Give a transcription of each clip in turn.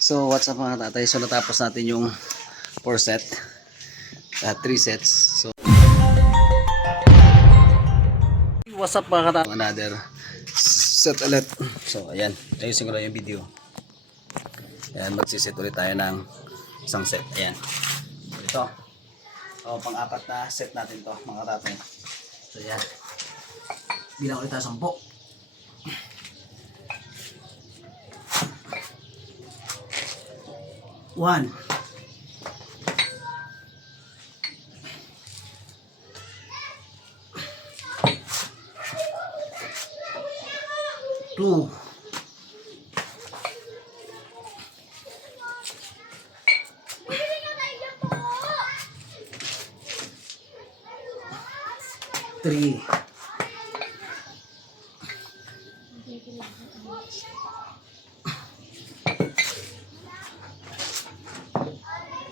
So what's up mga tatay, so natapos natin yung 4 set, 3 sets. So what's up mga tatay, another set ulit. So ayan, ayusin ko lang yung video. Ayan, magsiset ulit tayo ng isang set. Ayan, ito pang-apat na set natin to mga tatay. So ayan, bilang ulit tayo 10. 1, 2, 3,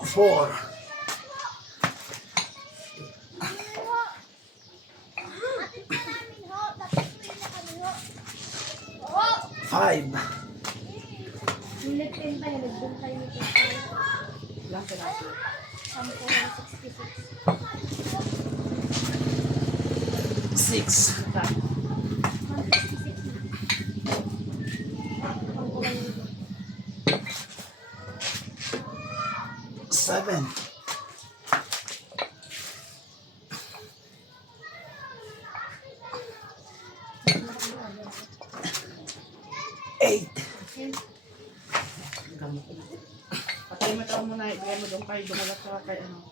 4, 5, 6, 7, 8, Patay mo daw muna, ibigay mo doon kayo, dumulat ka kay ano.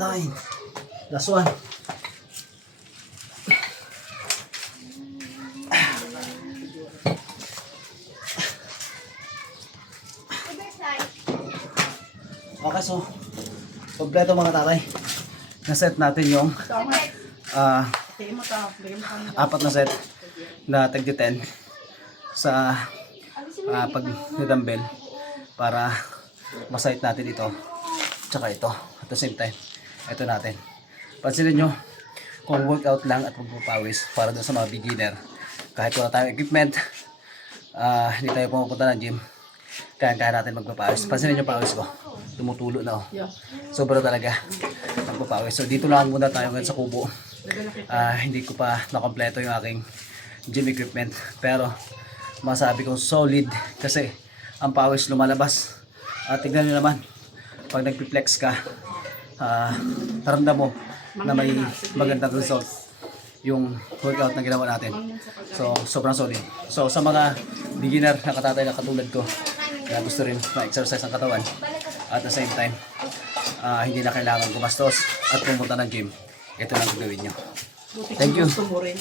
9, last one. Okay, so kompleto mga tatay. Na-set natin yung Patay mo daw, bigay mo kami. 4 na set na tagdi 10 sa pag dumbbell para masite natin ito tsaka ito at the same time ito natin. Pansinin nyo kung workout lang at magpapawis para doon sa mga beginner, kahit wala tayong equipment, hindi tayo pumupunta ng gym, kaya natin magpapawis. Pansinin nyo pawis ko, tumutulo na sobra talaga magpapawis. So dito lang muna tayo ngayon sa kubo. Hindi ko pa nakompleto yung aking gym equipment, pero masabi ko solid kasi ang pawis lumalabas. Tignan nyo naman, pag nagpi-flex ka, taramdam mo na may magandang result yung workout na ginawa natin. So sobrang solid. So sa mga beginner na katatay na katulad ko na gusto rin ma-exercise ang katawan at the same time hindi na kailangan gumastos at pumunta ng gym, ito lang gawin nyo. Thank you. Gusto mo rin.